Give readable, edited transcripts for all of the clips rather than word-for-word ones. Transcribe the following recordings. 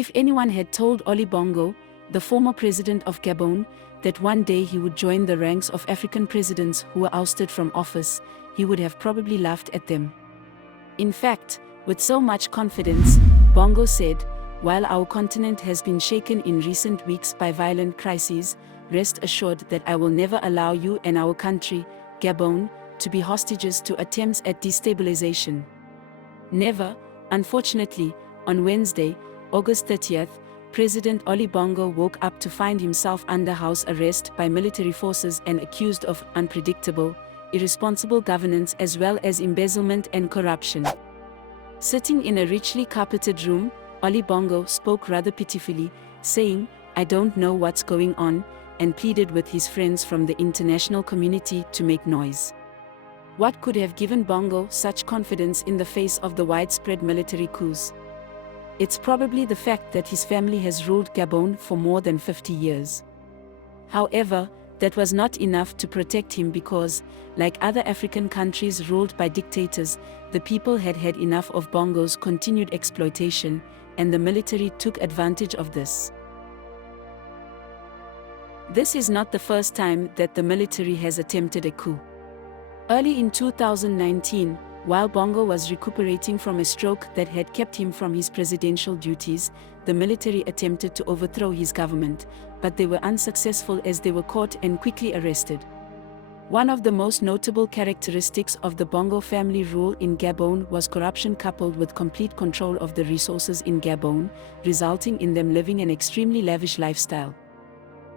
If anyone had told Ali Bongo, the former president of Gabon, that one day he would join the ranks of African presidents who were ousted from office, he would have probably laughed at them. In fact, with so much confidence, Bongo said, "While our continent has been shaken in recent weeks by violent crises, rest assured that I will never allow you and our country, Gabon, to be hostages to attempts at destabilization. Never." Unfortunately, on Wednesday, August 30th, President Ali Bongo woke up to find himself under house arrest by military forces and accused of unpredictable, irresponsible governance as well as embezzlement and corruption. Sitting in a richly carpeted room, Ali Bongo spoke rather pitifully, saying, "I don't know what's going on," and pleaded with his friends from the international community to make noise. What could have given Bongo such confidence in the face of the widespread military coups? It's probably the fact that his family has ruled Gabon for more than 50 years. However, that was not enough to protect him because, like other African countries ruled by dictators, the people had had enough of Bongo's continued exploitation, and the military took advantage of this. This is not the first time that the military has attempted a coup. Early in 2019, while Bongo was recuperating from a stroke that had kept him from his presidential duties, the military attempted to overthrow his government, but they were unsuccessful as they were caught and quickly arrested. One of the most notable characteristics of the Bongo family rule in Gabon was corruption coupled with complete control of the resources in Gabon, resulting in them living an extremely lavish lifestyle.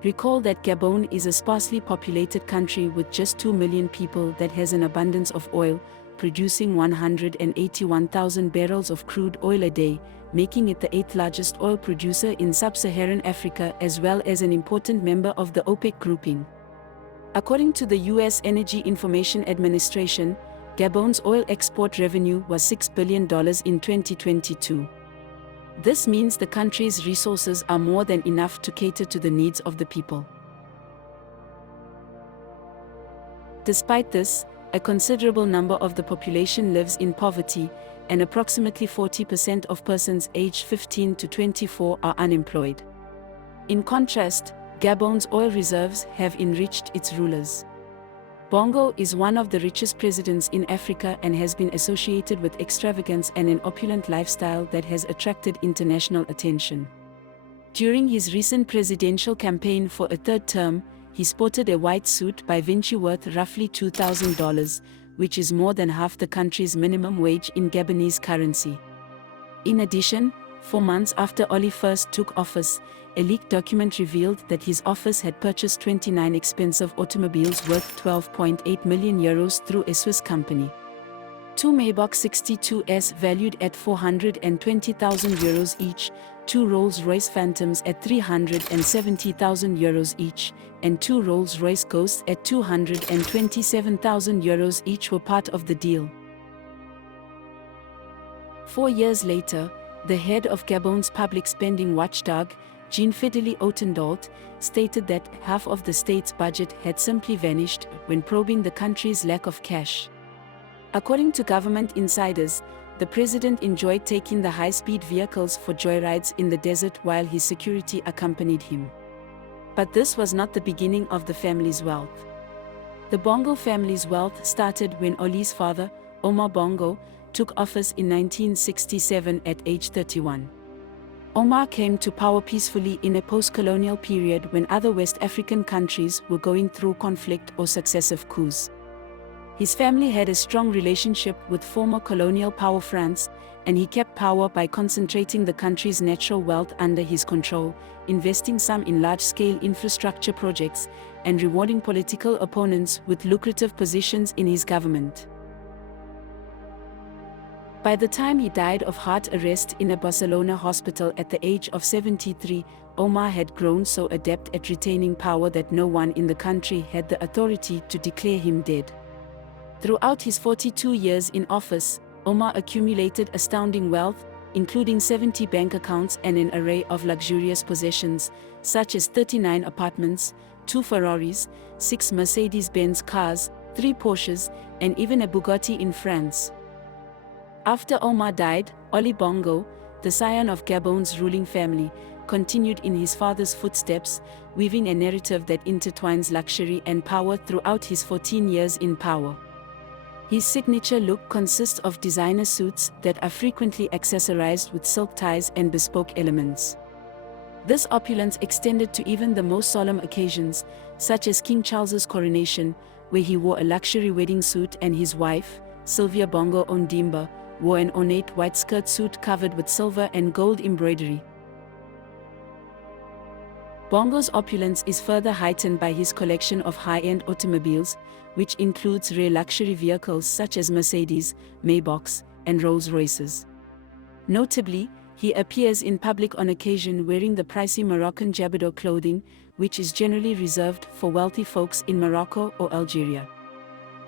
Recall that Gabon is a sparsely populated country with just 2 million people that has an abundance of oil, producing 181,000 barrels of crude oil a day, making it the 8th largest oil producer in sub-Saharan Africa as well as an important member of the OPEC grouping. According to the U.S. Energy Information Administration, Gabon's oil export revenue was $6 billion in 2022. This means the country's resources are more than enough to cater to the needs of the people. Despite this, a considerable number of the population lives in poverty, and approximately 40% of persons aged 15 to 24 are unemployed. In contrast, Gabon's oil reserves have enriched its rulers. Bongo is one of the richest presidents in Africa and has been associated with extravagance and an opulent lifestyle that has attracted international attention. During his recent presidential campaign for a third term, he sported a white suit by Vinci worth roughly $2,000, which is more than half the country's minimum wage in Gabonese currency. In addition, 4 months after Ali first took office, a leaked document revealed that his office had purchased 29 expensive automobiles worth €12.8 million through a Swiss company. 2 Maybach 62s valued at €420,000 each, 2 Rolls-Royce Phantoms at €370,000 each, and 2 Rolls-Royce Ghosts at €227,000 each were part of the deal. 4 years later, the head of Gabon's public spending watchdog, Jean-Fidèle Ottendalt, stated that half of the state's budget had simply vanished when probing the country's lack of cash. According to government insiders, the president enjoyed taking the high-speed vehicles for joyrides in the desert while his security accompanied him. But this was not the beginning of the family's wealth. The Bongo family's wealth started when Ali's father, Omar Bongo, took office in 1967 at age 31. Omar came to power peacefully in a post-colonial period when other West African countries were going through conflict or successive coups. His family had a strong relationship with former colonial power France, and he kept power by concentrating the country's natural wealth under his control, investing some in large-scale infrastructure projects, and rewarding political opponents with lucrative positions in his government. By the time he died of heart arrest in a Barcelona hospital at the age of 73, Omar had grown so adept at retaining power that no one in the country had the authority to declare him dead. Throughout his 42 years in office, Omar accumulated astounding wealth, including 70 bank accounts and an array of luxurious possessions, such as 39 apartments, 2 Ferraris, 6 Mercedes-Benz cars, 3 Porsches, and even a Bugatti in France. After Omar died, Ali Bongo, the scion of Gabon's ruling family, continued in his father's footsteps, weaving a narrative that intertwines luxury and power throughout his 14 years in power. His signature look consists of designer suits that are frequently accessorized with silk ties and bespoke elements. This opulence extended to even the most solemn occasions, such as King Charles's coronation, where he wore a luxury wedding suit, and his wife, Sylvia Bongo Ondimba, wore an ornate white skirt suit covered with silver and gold embroidery. Bongo's opulence is further heightened by his collection of high-end automobiles, which includes rare luxury vehicles such as Mercedes, Maybachs, and Rolls-Royces. Notably, he appears in public on occasion wearing the pricey Moroccan jabado clothing, which is generally reserved for wealthy folks in Morocco or Algeria.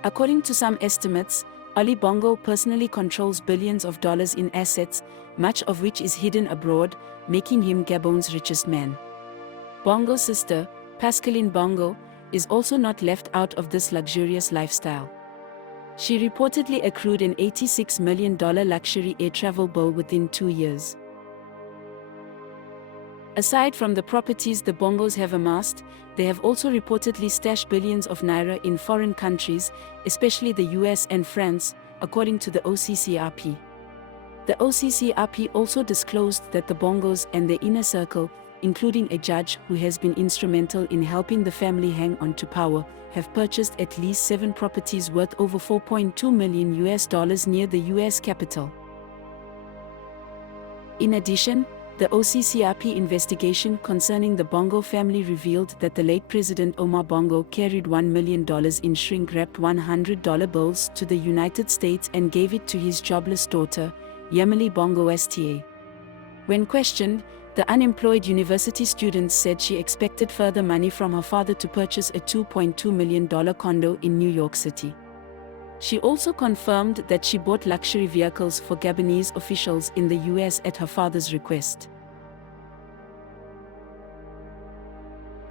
According to some estimates, Ali Bongo personally controls billions of dollars in assets, much of which is hidden abroad, making him Gabon's richest man. Bongo's sister, Pascaline Bongo, is also not left out of this luxurious lifestyle. She reportedly accrued an $86 million luxury air travel bill within 2 years. Aside from the properties the Bongos have amassed, they have also reportedly stashed billions of naira in foreign countries, especially the US and France, according to the OCCRP. The OCCRP also disclosed that the Bongos and their inner circle, including a judge who has been instrumental in helping the family hang on to power, have purchased at least 7 properties worth over $4.2 million near the US capital. In addition, the OCCRP investigation concerning the Bongo family revealed that the late President Omar Bongo carried $1 million in shrink-wrapped $100 bills to the United States and gave it to his jobless daughter, Yamili Bongo Sta. When questioned, the unemployed university student said she expected further money from her father to purchase a $2.2 million condo in New York City. She also confirmed that she bought luxury vehicles for Gabonese officials in the US at her father's request.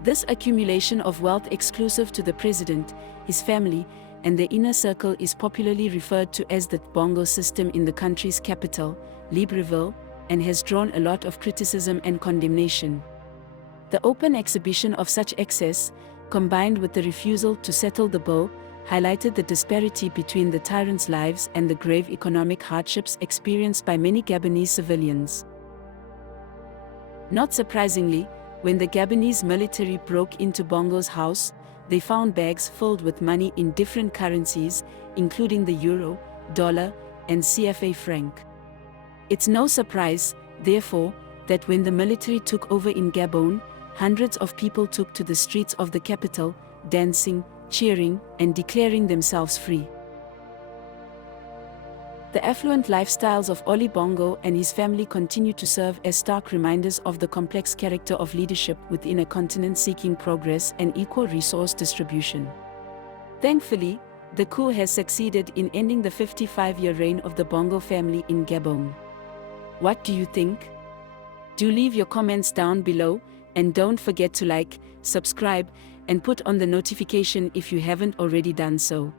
This accumulation of wealth exclusive to the president, his family, and their inner circle is popularly referred to as the Bongo system in the country's capital, Libreville, and has drawn a lot of criticism and condemnation. The open exhibition of such excess, combined with the refusal to settle the bill, highlighted the disparity between the tyrants' lives and the grave economic hardships experienced by many Gabonese civilians. Not surprisingly, when the Gabonese military broke into Bongo's house, they found bags filled with money in different currencies, including the euro, dollar, and CFA franc. It's no surprise, therefore, that when the military took over in Gabon, hundreds of people took to the streets of the capital, dancing, cheering, and declaring themselves free. The affluent lifestyles of Ali Bongo and his family continue to serve as stark reminders of the complex character of leadership within a continent seeking progress and equal resource distribution. Thankfully, the coup has succeeded in ending the 55-year reign of the Bongo family in Gabon. What do you think? Do leave your comments down below, and don't forget to like, subscribe, and put on the notification if you haven't already done so.